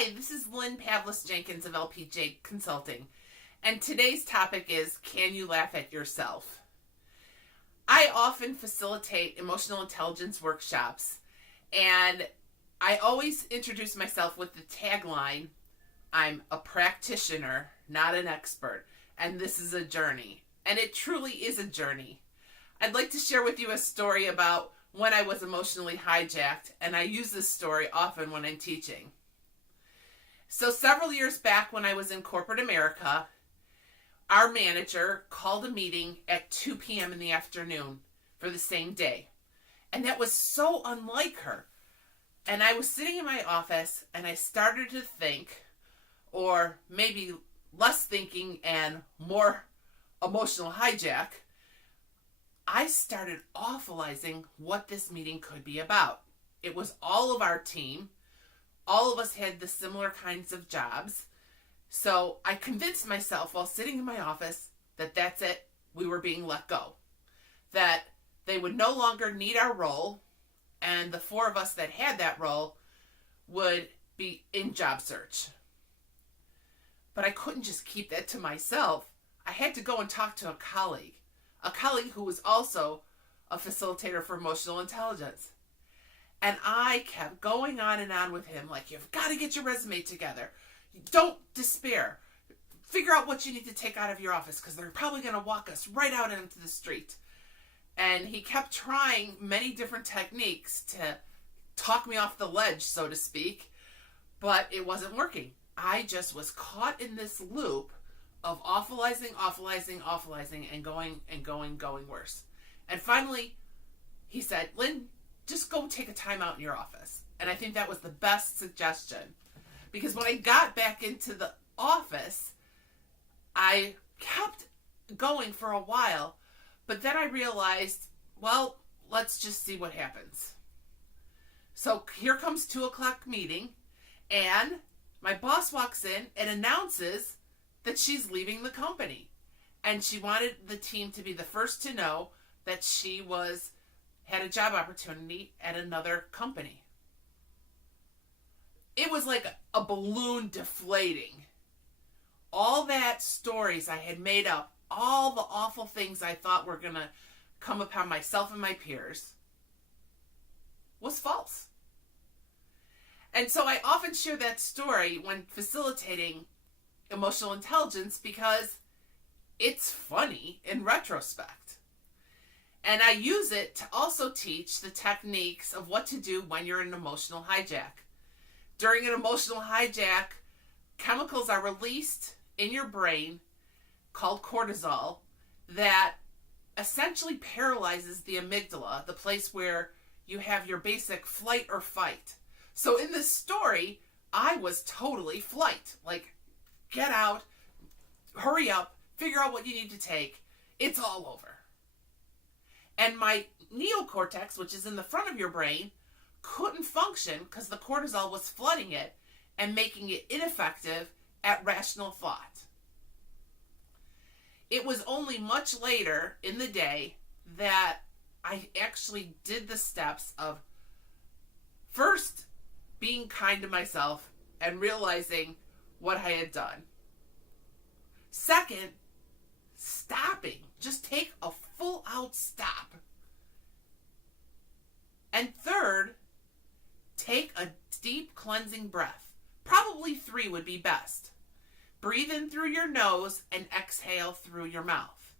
Hi, this is Lynn Pavlis-Jenkins of LPJ Consulting, and today's topic is, can you laugh at yourself? I often facilitate emotional intelligence workshops, and I always introduce myself with the tagline, I'm a practitioner, not an expert, and this is a journey. And it truly is a journey. I'd like to share with you a story about when I was emotionally hijacked, and I use this story often when I'm teaching. So several years back when I was in corporate America, our manager called a meeting at 2 p.m. in the afternoon for the same day. And that was so unlike her. And I was sitting in my office and I started to think, or maybe less thinking and more emotional hijack, I started awfulizing what this meeting could be about. It was all of our team. All of us had the similar kinds of jobs. So I convinced myself while sitting in my office that that's it, we were being let go. That they would no longer need our role, and the four of us that had that role would be in job search. But I couldn't just keep that to myself. I had to go and talk to a colleague who was also a facilitator for emotional intelligence. And I kept going on and on with him, like, you've got to get your resume together. Don't despair. Figure out what you need to take out of your office, because they're probably going to walk us right out into the street. And he kept trying many different techniques to talk me off the ledge, so to speak, but it wasn't working. I just was caught in this loop of awfulizing, and going worse. And finally, he said, Lynn, just go take a timeout in your office. And I think that was the best suggestion. Because when I got back into the office, I kept going for a while, but then I realized, well, let's just see what happens. So here comes 2 o'clock meeting, and my boss walks in and announces that she's leaving the company. And she wanted the team to be the first to know that she had a job opportunity at another company. It was like a balloon deflating. All that stories I had made up, all the awful things I thought were going to come upon myself and my peers, was false. And so I often share that story when facilitating emotional intelligence because it's funny in retrospect. And I use it to also teach the techniques of what to do when you're in an emotional hijack. During an emotional hijack, chemicals are released in your brain called cortisol that essentially paralyzes the amygdala, the place where you have your basic flight or fight. So in this story, I was totally flight. Like, get out, hurry up, figure out what you need to take. It's all over. And my neocortex, which is in the front of your brain, couldn't function because the cortisol was flooding it and making it ineffective at rational thought. It was only much later in the day that I actually did the steps of first being kind to myself and realizing what I had done. Second, stopping. Just take a full out stop. And third, take a deep cleansing breath. Probably 3 would be best. Breathe in through your nose and exhale through your mouth.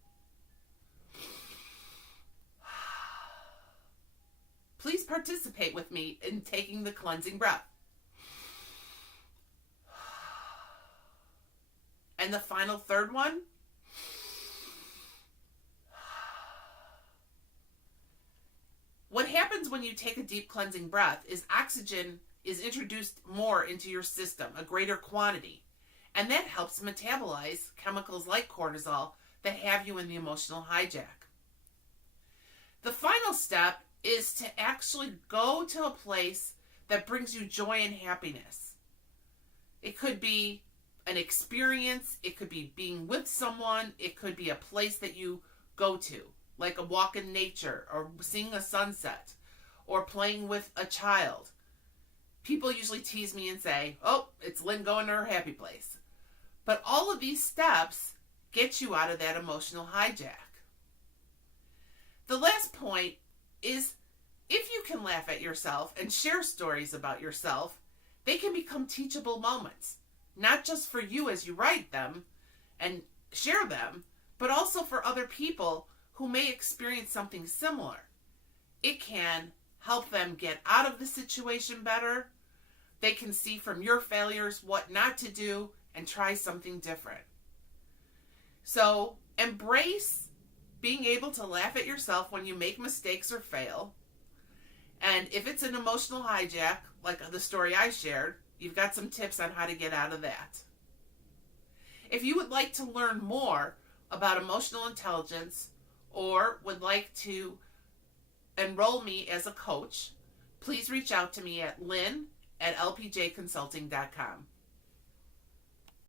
Please participate with me in taking the cleansing breath. And the final third one, what happens when you take a deep cleansing breath is oxygen is introduced more into your system, a greater quantity. And that helps metabolize chemicals like cortisol that have you in the emotional hijack. The final step is to actually go to a place that brings you joy and happiness. It could be an experience, it could be being with someone, it could be a place that you go to, like a walk in nature, or seeing a sunset, or playing with a child. People usually tease me and say, oh, it's Lynn going to her happy place. But all of these steps get you out of that emotional hijack. The last point is, if you can laugh at yourself and share stories about yourself, they can become teachable moments, not just for you as you write them and share them, but also for other people who may experience something similar. It can help them get out of the situation better. They can see from your failures what not to do and try something different. So embrace being able to laugh at yourself when you make mistakes or fail. And if it's an emotional hijack, like the story I shared, you've got some tips on how to get out of that. If you would like to learn more about emotional intelligence or would like to enroll me as a coach, please reach out to me at lynn@lpjconsulting.com.